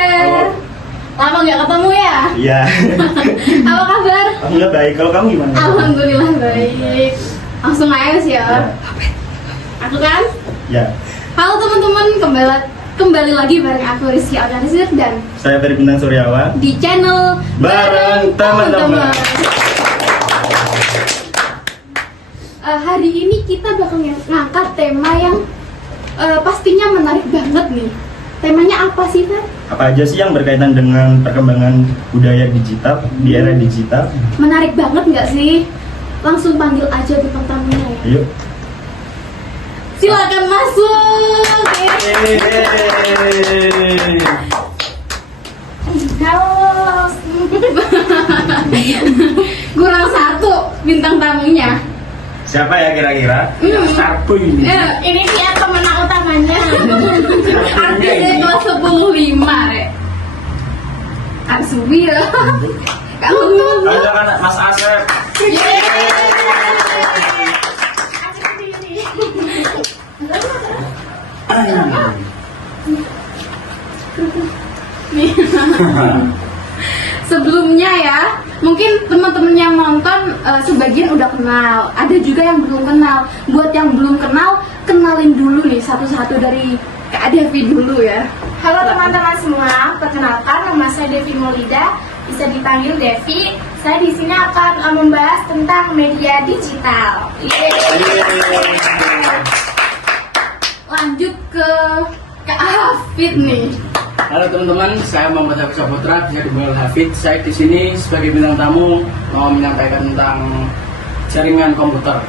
Faber. Lama nggak ketemu ya? Iya. Apa kabar? Alhamdulillah baik. Kalau kamu gimana? Alhamdulillah baik. Langsung aja sih ya. Ya. Aku kan? Ya. Halo teman-teman, kembali lagi bareng aku Rizky Alkanisir dan Saya Ferry Bintang Suryawan. di channel Bareng teman-teman. Hari ini kita bakal ngangkat tema yang pastinya menarik banget nih. Temanya apa sih, Fer? Apa aja sih yang berkaitan dengan perkembangan budaya digital di era digital? Menarik banget nggak sih? Langsung panggil aja bintang tamunya ya. Yuk. Silakan masuk. Halo. Kurang satu bintang tamunya. Siapa ya kira-kira? Satu ini. Ini dia pemenang utamanya. Artisnya kelas 10.5, Rek. Arsubi ya. Kamu tuh. Ada kan Mas Asep. Sebelumnya ya, mungkin teman-teman yang nonton sebagian udah kenal, ada juga yang belum kenal. Buat yang belum kenal, kenalin dulu nih satu-satu dari Kak Devi dulu ya. Halo teman-teman semua, perkenalkan nama saya Devi Maulida, bisa dipanggil Devi. Saya di sini akan membahas tentang media digital. Lanjut ke Kak Hafid nih. Halo teman-teman, saya Muhammad Hafiz Saputra, bisa dipanggil Hafid. Saya di sini sebagai bintang tamu mau menyampaikan tentang jaringan komputer.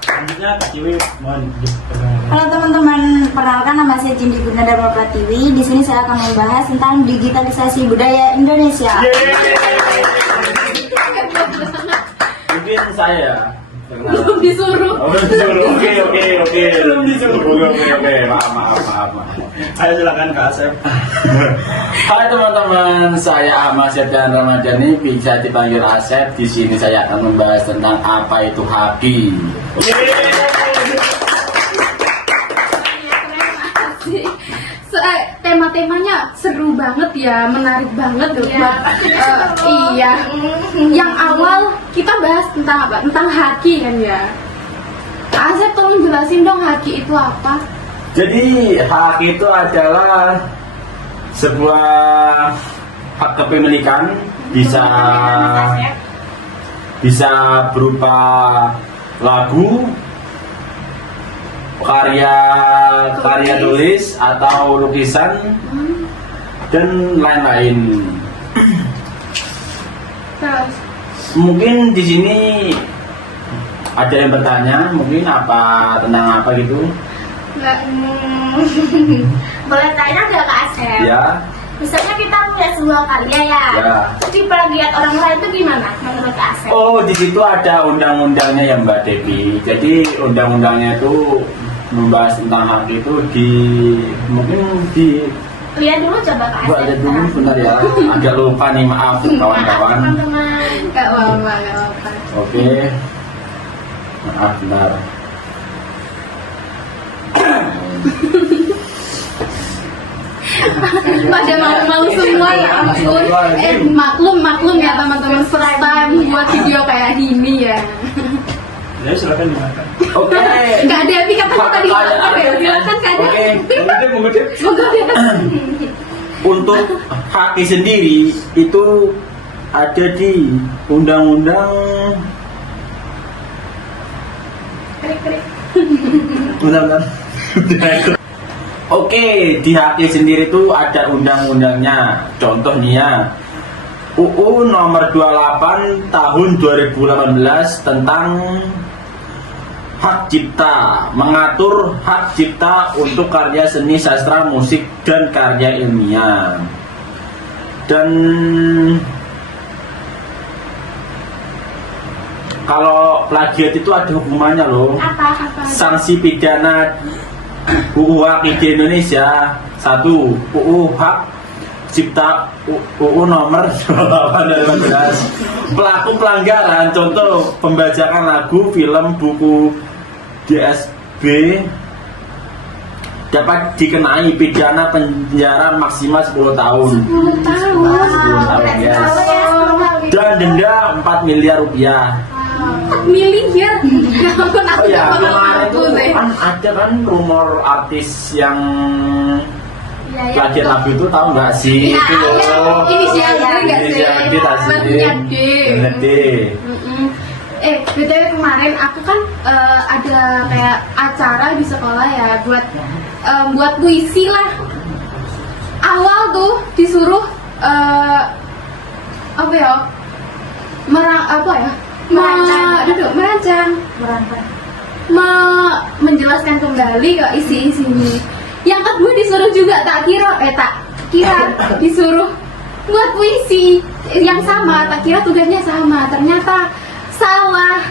Selanjutnya Kak Ciwi, mohon diperkenalkan. Halo teman-teman, perkenalkan nama saya Cindy Gunadarma Pratiwi. Di sini saya akan membahas tentang digitalisasi budaya Indonesia. Mungkin saya. Belum disuruh. Oh, belum disuruh. Oke. Belum disuruh. Oke. Maaf. Ayo silakan Kak Asep. Hai teman-teman, saya Ahmad Septian Ramadhani, bisa dipanggil Asep. Di sini saya akan membahas tentang apa itu haki. Tema-temanya seru banget ya, menarik banget loh. Iya. Yang awal kita bahas tentang apa? Tentang haki kan ya. Asep tolong jelasin dong haki itu apa? Jadi haki itu adalah sebuah hak kepemilikan, bisa berupa lagu, karya tulis atau lukisan dan lain-lain. Terus Mungkin di sini ada yang bertanya, mungkin tentang apa gitu? Boleh tanya nggak Kak Asep? Ya, Misalnya kita melihat sebuah karya ya, Ya. terus di plagiat orang lain itu gimana menurut Kak Asep? oh di situ ada undang-undangnya ya Mbak Devi. Jadi undang-undangnya itu membahas tentang hak itu mungkin di Lihat dulu coba Kak Mbak Asep. ada dulu sebentar ya, agak lupa nih, maaf Maaf kawan-kawan. teman-teman. gak apa-apa. Oke, maaf bentar. Pada malu-malu semua ya ampun. Maklum ya teman-teman, first time buat video kayak gini ya. Ya silakan dimakan. Oke. Gak ada tapi katanya tadi apa ya? Silakan Kak Devi. Semoga dia Untuk haki sendiri itu ada di undang-undang Oke, di haki sendiri itu ada undang-undangnya. Contoh nih ya, UU nomor 28 tahun 2018 tentang hak cipta, mengatur hak cipta untuk karya seni, sastra, musik, dan karya ilmiah. Dan kalau plagiat itu ada hukumannya loh. Apa? Sanksi pidana UU Hak di Indonesia. 1. UU Hak Cipta UU nomor 28 pelaku pelanggaran, contoh pembajakan lagu, film, buku DSB dapat dikenai pidana penjara maksimal 10 tahun. 10 tahun. 10 tahun, guys. Dan denda 4 miliar rupiah. 4 miliar. Ya ampun, aku Oh ya, nggak bakal kemarin mampu tuh deh. kan ada kan rumor artis yang Ya, ya. plagiat lagu itu, tahu nggak sih? Ya, Itu loh. inisial D nggak sih? Inisial D tak sih? Lagunya D. Bener D. Mm-mm. BTW kemarin aku kan ada kayak acara di sekolah ya buat puisi lah. Awal tuh disuruh apa ya? Merancang. Menjelaskan kembali ke isi-isinya. Yang kedua disuruh juga tak kira disuruh buat puisi yang sama, tak kira tugasnya sama, ternyata salah.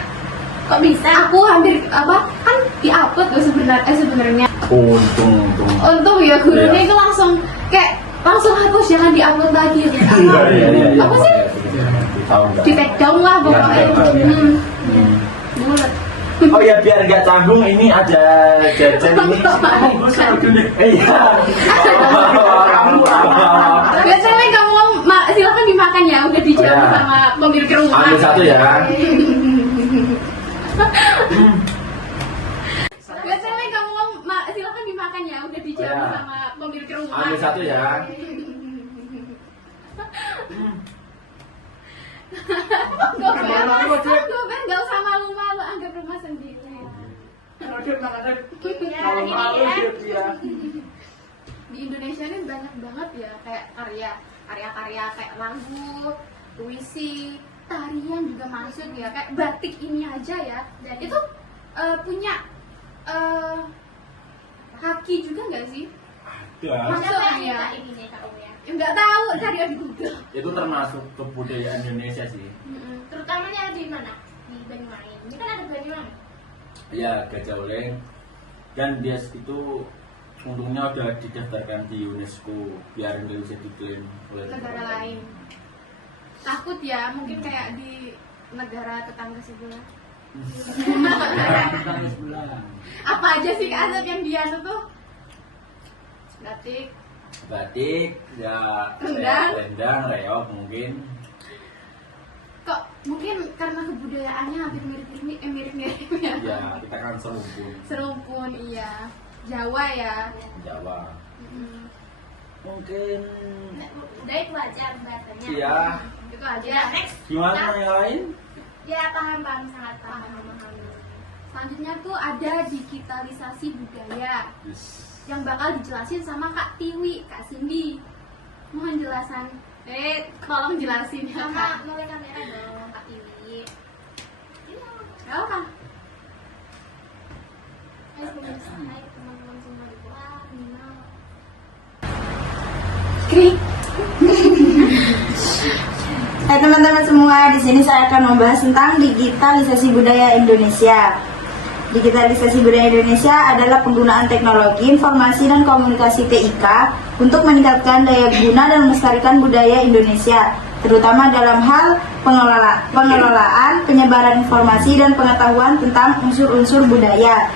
Kok bisa? Aku hampir kan diupload loh sebenarnya. Untung ya gurunya Iya. itu langsung hapus, jangan diupload lagi. Iya. Apa sih? Tahu nggak? Di take down lah pokoknya. Iya, take down. Bulat. Oh ya, biar nggak canggung, ini ada jajan ini. Iya. Biasanya kamu silakan dimakan ya, udah dijawab Oh, ya. sama pemilik rumah. Ambil satu ya. Biasanya kamu silakan dimakan ya, udah dijawab Ya. sama pemilik rumah. Ambil satu ya. Gober nggak usah malu-malu, anggap rumah sendiri. Di Indonesia ini banyak banget ya kayak karya-karya kayak lagu, puisi, tarian juga masuk ya, kayak batik ini aja ya. Dan itu punya haki juga nggak sih? Ada. Masuk Siapa yang ya? minta ini nih Kak Umi ya? Nggak tahu, cari di Google. Itu termasuk kebudayaan Indonesia sih. Terutamanya di mana? Di Banyuwangi. Ini kan ada Banyuwangi. Ya, Gajah Oleng. Dan dia itu untungnya udah didaftarkan di UNESCO biar Indonesia diklaim oleh Negara lain. Takut ya, mungkin kayak di negara tetangga sebelah. Apa aja sih Asep yang dia tuh? Batik, ya, Rendang. rendang, reok mungkin. Kok mungkin karena kebudayaannya hampir mirip-mirip ya. Ya, kita kan serumpun Serumpun, iya. Jawa ya. Jawa. Mm. Mungkin Udah itu aja bahasanya. iya. Itu aja. Ya, next. Gimana yang lain? Ya, paham sangat paham. Selanjutnya tuh ada digitalisasi budaya yang bakal dijelasin sama Kak Tiwi, Kak Cindy. Mohon jelasan. Tolong jelasin ya Sama Kak. mulai kamera dong, Kak Tiwi. Iya. Gak apa? Hai pemirsa, hai teman-teman semua di kelas, Nina. Krik. Hai teman-teman semua, di sini saya akan membahas tentang digitalisasi budaya Indonesia. Digitalisasi budaya Indonesia adalah penggunaan teknologi informasi dan komunikasi TIK untuk meningkatkan daya guna dan melestarikan budaya Indonesia, terutama dalam hal pengelolaan, penyebaran informasi dan pengetahuan tentang unsur-unsur budaya.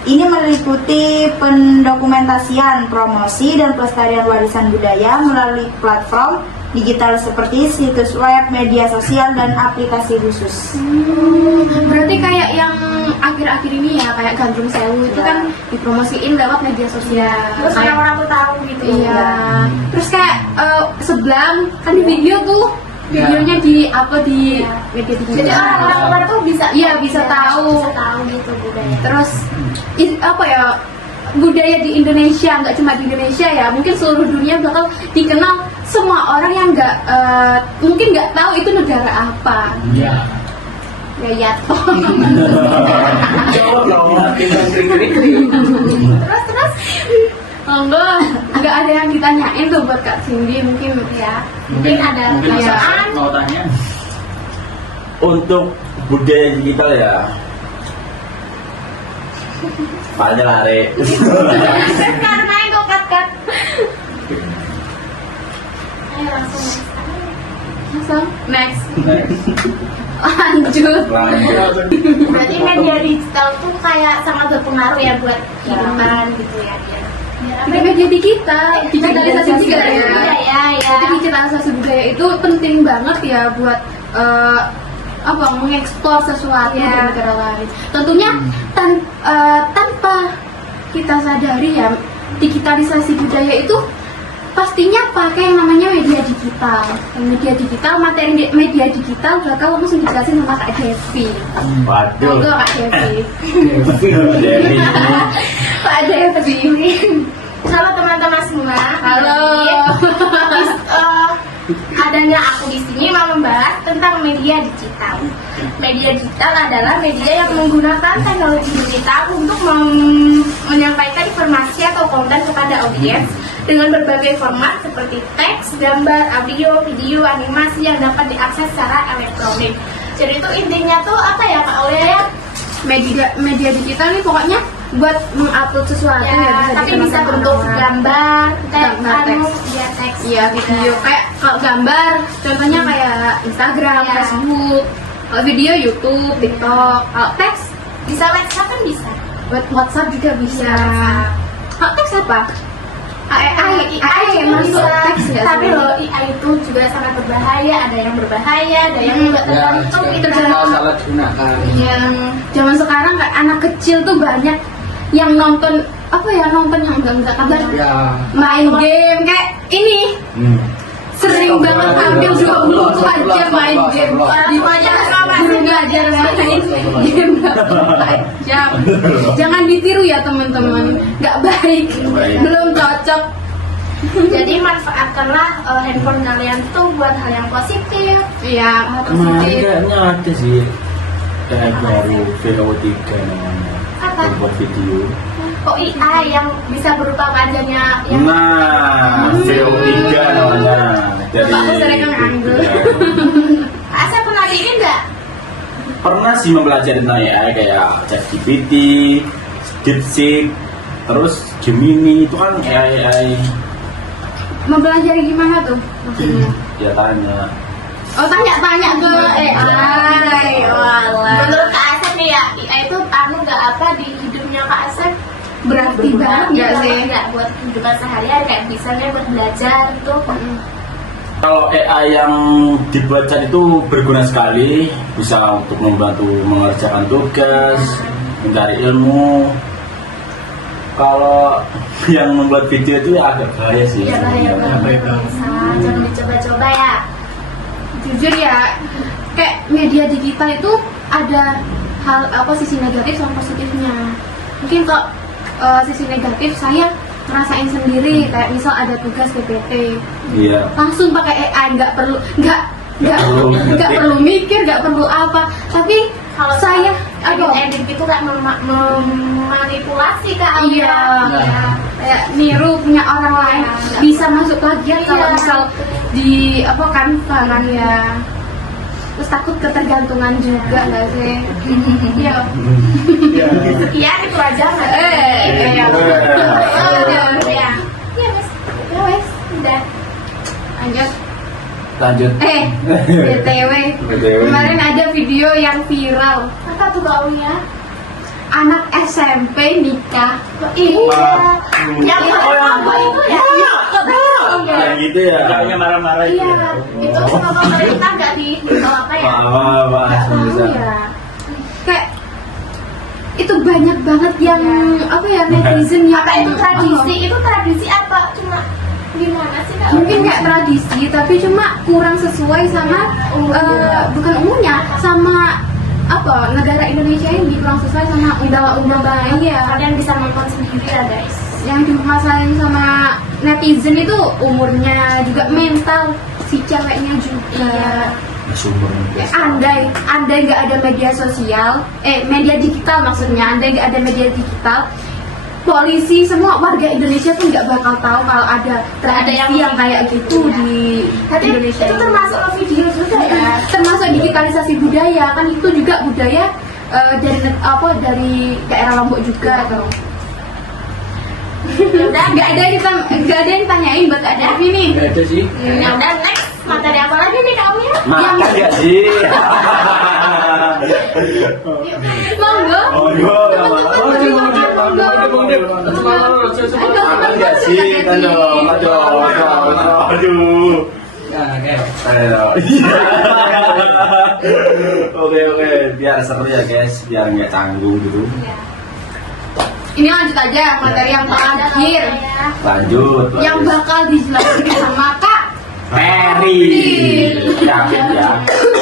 Ini meliputi pendokumentasian, promosi, dan pelestarian warisan budaya melalui platform digital seperti situs web, media sosial, dan aplikasi khusus. Berarti kayak yang akhir-akhir ini ya, kayak Gandrung Sewu itu kan dipromosiin lewat media sosial. Terus Kayak- orang-orang tuh tahu gitu. Iya. Terus kayak Seblam kan di video tuh videonya di upload di media digital. Jadi orang-orang luar tuh bisa bisa tahu. bisa tahu gitu budaya. Terus apa ya, budaya di Indonesia, nggak cuma di Indonesia ya, mungkin seluruh dunia bakal dikenal semua orang yang mungkin nggak tahu itu negara apa. Iya. Ya toh. Jawab dong. Terus Nggak ada yang ditanyain tuh buat Kak Cindy mungkin ya. mungkin ada pertanyaan. Mau tanya. Untuk budaya digital ya. Palnya lari. Sekarang main kok kat. Ayo langsung. Langsung next. Lanjut. Berarti media digital tuh kayak sangat berpengaruh ya buat kehidupan gitu ya. Di media digital, digitalisasi juga ya. Budaya ya. Jadi digitalisasi budaya itu penting banget ya buat mengeksplor sesuatu di Ya. negara lain. Tentunya tanpa kita sadari ya, digitalisasi budaya itu pastinya pakai yang namanya media digital. Media digital, materi media digital bakal langsung dijelasin sama Kak Devi. Waduh. Monggo Kak Devi. Devi. Pak Devi. Halo teman-teman semua. Halo. Habis adanya aku di sini mau membahas tentang media digital. Media digital adalah media yang menggunakan teknologi digital untuk menyampaikan informasi atau konten kepada audiens dengan berbagai format seperti teks, gambar, audio, video, animasi yang dapat diakses secara elektronik. Jadi itu intinya tuh apa ya Kak Aulia ya? Media digital ini pokoknya buat mengupload sesuatu Ya, tapi bisa bentuk gambar, teks, teks. teks. Iya, video kayak kalau gambar contohnya kayak Instagram, Iya. Facebook. Kalau video YouTube, TikTok. Kalau teks Bisa WhatsApp kan bisa. buat WhatsApp juga bisa. Iya. Kalau teks apa? AI juga masuk bisa. teks nggak Tapi sih? loh AI itu juga sangat berbahaya. Ada yang berbahaya, ada yang enggak tergantung. itu Itu jangan- salah digunakan. Yang zaman sekarang kayak anak kecil tuh banyak yang nonton nonton yang enggak kabar Ya. main game kayak ini sering banget hampir 24 jam main game di banyak masih belajar main game 24 jam. Jangan ditiru ya teman-teman, nggak baik, belum cocok. Jadi manfaatkanlah handphone kalian tuh buat hal yang positif. Iya, hal Kemarin positif. kayaknya ada sih kayak baru VO3 namanya. Apa? Buat video. Oh AI yang bisa berupa wajahnya yang Nah, VO3 namanya. Dari Bapak sering nganggur. Asep pernah bikin nggak? Pernah sih mempelajari tentang AI kayak ChatGPT, DeepSeek, terus Gemini itu kan AI. Mempelajari gimana tuh maksudnya? Ya tanya. Oh, tanya-tanya ke AI. Walah. Menurut Kak Asep nih ya, AI itu nggak apa di hidupnya Kak Asep? Berarti banget nggak sih? Nggak buat kehidupan sehari-hari kayak misalnya buat belajar gitu. Kalau AI yang dibuat chat itu berguna sekali, bisa untuk membantu mengerjakan tugas, mencari ilmu. Kalau yang membuat video itu ya agak bahaya sih. Ya bahaya sebenarnya. banget. Jangan dicoba-coba ya. Jujur ya, kayak media digital itu ada sisi negatif sama positifnya. Mungkin kok sisi negatif saya ngerasain sendiri, kayak misal ada tugas PPT Iya. langsung pakai AI, nggak perlu mikir, nggak perlu apa. Tapi Kalau saya edit itu kayak memanipulasi Kak Aulia. Iya. Iya. kayak niru punya orang lain, Iya. bisa masuk plagiat kalau Iya. misal di Canva kan ya. Terus takut ketergantungan juga nggak sih? Iya. Sekian itu aja Mbak. Iya. Ya. Iya Mas. Ya wes, udah. Lanjut. Lanjut. BTW. Kemarin ada video yang viral. Apa tuh Kak Aulia? Anak SMP nikah. Iya. Yang apa itu ya? Kayak gitu ya. Jangan marah-marah itu. Iya. Itu sama pemerintah nggak di apa ya? Maaf, Tahu bisa. ya. Kayak itu banyak banget yang netizen yang Apa itu tradisi? Itu tradisi apa? Cuma gimana sih Kak? mungkin kayak tradisi tapi cuma kurang sesuai sama bukan umumnya, sama negara Indonesia ini kurang sesuai sama undang-undang ya. Kalian bisa nonton sendiri ya guys. Yang dimasalahin sama netizen itu umurnya, juga mental si ceweknya juga. Ya, andai nggak ada media sosial, media digital maksudnya, andai nggak ada media digital, polisi semua warga Indonesia tuh nggak bakal tahu kalau ada tradisi yang kayak gitu di Tapi Indonesia. itu termasuk video juga ya. Termasuk digitalisasi budaya, kan itu juga budaya dari daerah Lombok juga tuh. Udah, Nggak ada yang ditanyain buat ada ini. Gak ada sih. ya udah next materi apa lagi nih Kak Aulia? Makan nggak sih? Monggo. Monggo. Teman-teman, monggo. Aman nggak sih? Aduh. Ya, oke. Ayo. Oke, biar seru ya guys, biar nggak canggung gitu. Ini lanjut aja materi yang terakhir Lanjut. yang bakal dijelasin sama Kak Ferry. Yakin ya.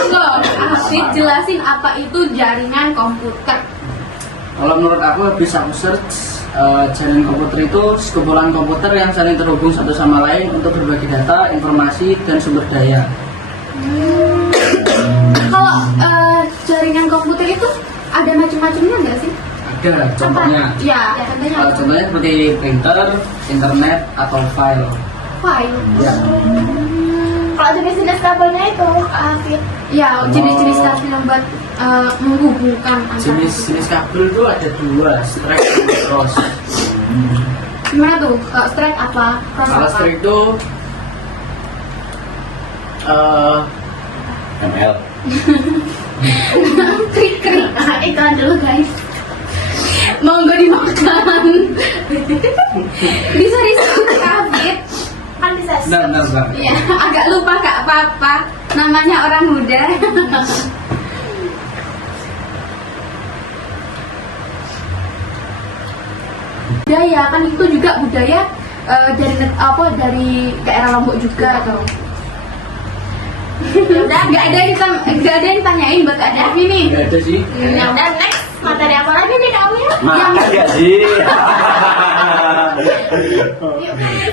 Loh, Afid jelasin apa itu jaringan komputer. Kalau menurut aku bisa aku search jaringan komputer itu sekumpulan komputer yang saling terhubung satu sama lain untuk berbagi data, informasi, dan sumber daya. Kalau jaringan komputer itu ada macam-macamnya nggak sih? Ada contohnya. Apa? Ya, contohnya apa? Contohnya seperti printer, internet, atau file. File. Ya. Kalau jenis-jenis kabelnya itu Afid. Ya, jenis-jenis kabel yang buat menghubungkan antara Jenis kabel itu ada dua, strike dan cross. gimana tuh? Strike apa? Cross Kalau apa? strike itu ML. Krik-krik. Iklan dulu guys. Monggo dimakan. Bisa disebut Afid. Kan bisa benar. Ya, agak lupa Kak Papa. Namanya orang muda. Budaya kan itu juga budaya dari daerah Lombok juga tuh. Udah nggak ada yang ditanyain buat ada ini. Nggak ada sih. Ya udah next materi apa lagi nih kamu ya? Makan nggak sih?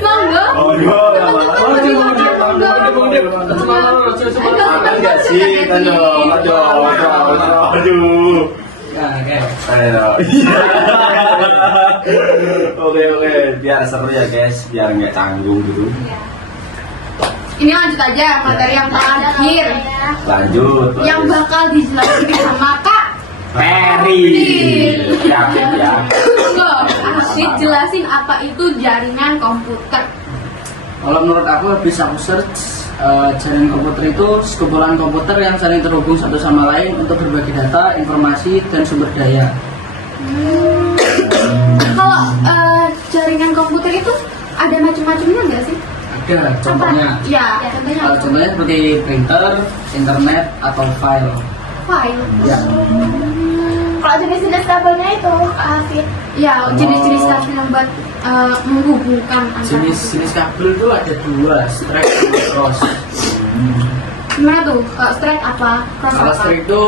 Monggo. Makan nggak sih? Aduh. Ya, oke. Ayo. Oke, biar seru ya guys, biar nggak canggung gitu. Ini lanjut aja materi yang terakhir Lanjut. yang bakal dijelasin sama Kak Ferry. Yakin ya. Loh, Afid jelasin apa itu jaringan komputer. Kalau menurut aku bisa aku search jaringan komputer itu sekumpulan komputer yang saling terhubung satu sama lain untuk berbagi data, informasi, dan sumber daya. Kalau jaringan komputer itu ada macam-macamnya nggak sih? Ada contohnya. Apa? Ya, contohnya apa? Contohnya seperti printer, internet, atau file. File. Ya. Kalau jenis-jenis kabelnya itu Afid. Ya, jenis-jenis kabel yang buat menghubungkan antara Jenis kabel itu ada dua, strike dan cross. gimana tuh? Strike apa? Cross Kalau apa? strike itu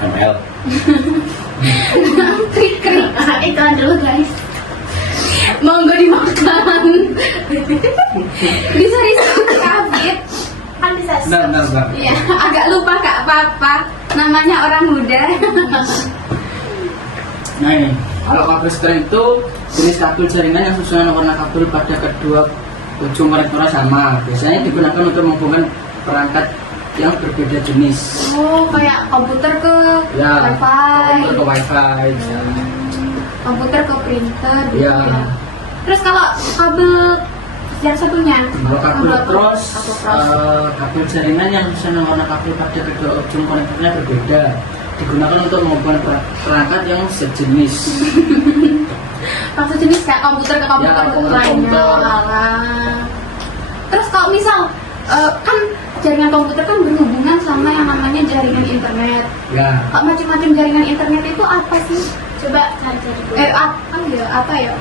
ML. Krik-krik. Iklan dulu guys. Monggo dimakan. Bisa disebut Afid. Kan bisa benar. Iya, agak lupa Kak Papa. Namanya orang muda. Nah ini, kalau kabel strike itu jenis kabel jaringan yang susunan warna kabel pada kedua ujung konektornya sama. Biasanya digunakan untuk menghubungkan perangkat yang berbeda jenis. Oh, kayak komputer ke Ya, wifi, komputer ke wifi. Bisa. komputer ke printer gitu Ya. ya. Terus kalau kabel yang satunya, Kalau kabel cross, atau cross. kabel jaringan yang susunan warna kabel pada kedua ujung konektornya berbeda. Digunakan untuk menghubungkan perangkat yang sejenis. Maksud jenis kayak komputer ke komputer Ya, ke komputer ke lainnya. komputer. Alah. Terus kalau misal kan jaringan komputer kan berhubungan sama yang namanya jaringan internet. Ya, Macam-macam jaringan internet itu apa sih? Coba cari-cari dulu. Apa ya?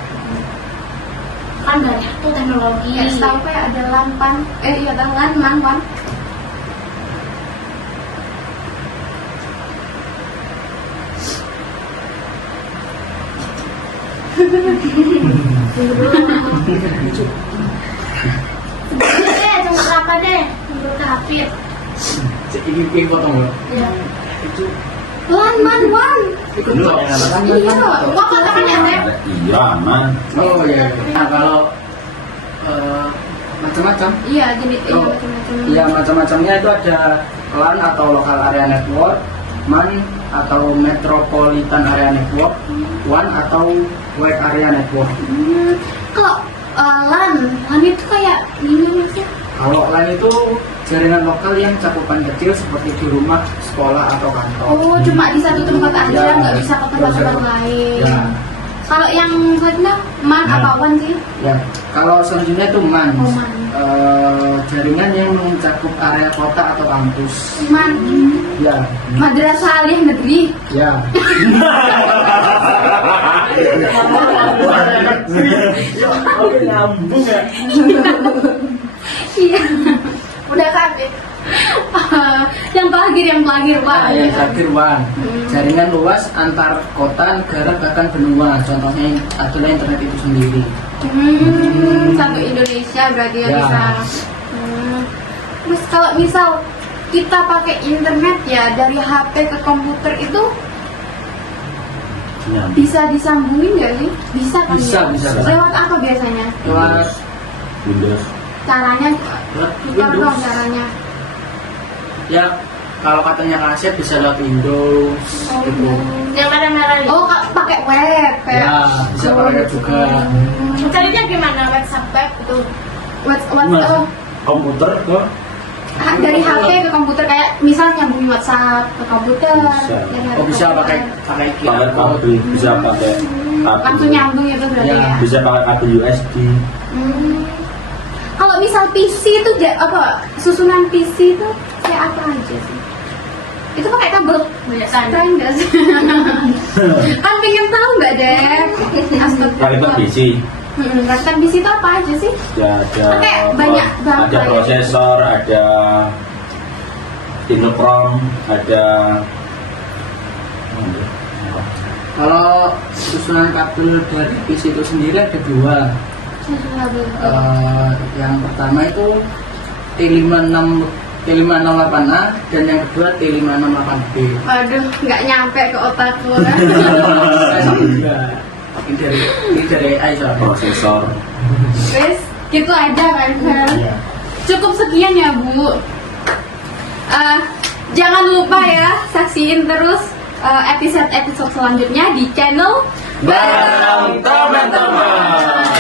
Kan banyak tuh teknologi. Ya, setahu kayak ada lampan. Iya tahu kan, lampan. Deh, jemput apa deh? Jemput Afid. ini potong loh. Ya. Wan. Iya, kok katakannya Tep? Iya, aman. Oh iya. Nah kalau macam-macam. Iya, jenis Oh, macam-macam. Ya macam-macamnya itu ada LAN atau local area network, MAN atau metropolitan area network, WAN atau wide area network. Kalau LAN itu kayak ini maksudnya Kalau LAN itu jaringan lokal yang cakupan kecil seperti di rumah, sekolah atau kantor. Oh, cuma di satu tempat aja, Ya. nggak bisa ke tempat-tempat lain. Ya. Kalau yang selanjutnya man Man. apa wan sih? Ya, kalau selanjutnya itu MAN. Oh, MAN. Jaringan yang mencakup area kota atau kampus. Man, Ya, madrasah aliyah negeri. ya. Oke, nyambung ya. Iya. Udah kabeh. Yang terakhir Pak. Yang terakhir WAN. Jaringan luas antar kota, negara, bahkan benua. Contohnya adalah internet itu sendiri. Satu Indonesia berarti ya Ya. bisa. Terus kalau misal kita pakai internet ya dari HP ke komputer itu Nyambung. bisa disambungin nggak sih? Bisa kan? Bisa, ya? bisa. Lewat apa biasanya? Lewat Windows. Caranya? lewat Kita dong Windows. caranya. Ya, kalau katanya kaset bisa lewat Windows gitu. Yang ada merah itu. Oh, pakai web kayak. Ya, bisa pakai web juga. Caranya gimana? WhatsApp web itu. What, Mas, oh, komputer ke dari HP ke komputer kayak misal nyambungin WhatsApp ke komputer. Bisa. ya, dari Oh, bisa komputer. pakai pakai QR code. kabel, bisa pakai kabel. Langsung nyambung itu berarti Ya. ya. Bisa pakai kabel USB. Hmm. Kalau misal PC itu apa susunan PC itu kayak apa aja sih? Itu pakai kabel Biasanya. keren nggak sih? Kan pengen tahu nggak deh? Rakitan PC. Rakitan PC itu apa aja sih? Ya, ada Pakai banyak banget ada ya. prosesor, ada Inoprom, ada Kalau susunan kabel dari PC itu sendiri ada dua. Susunan kabel. Yang pertama itu T568A dan yang kedua T568B. Waduh, nggak nyampe ke otakku. Ini dari AI soalnya. prosesor. Wes, gitu aja kan? Iya. Cukup sekian ya Bu. Jangan lupa ya saksiin terus episode-episode selanjutnya di channel Bareng teman-teman.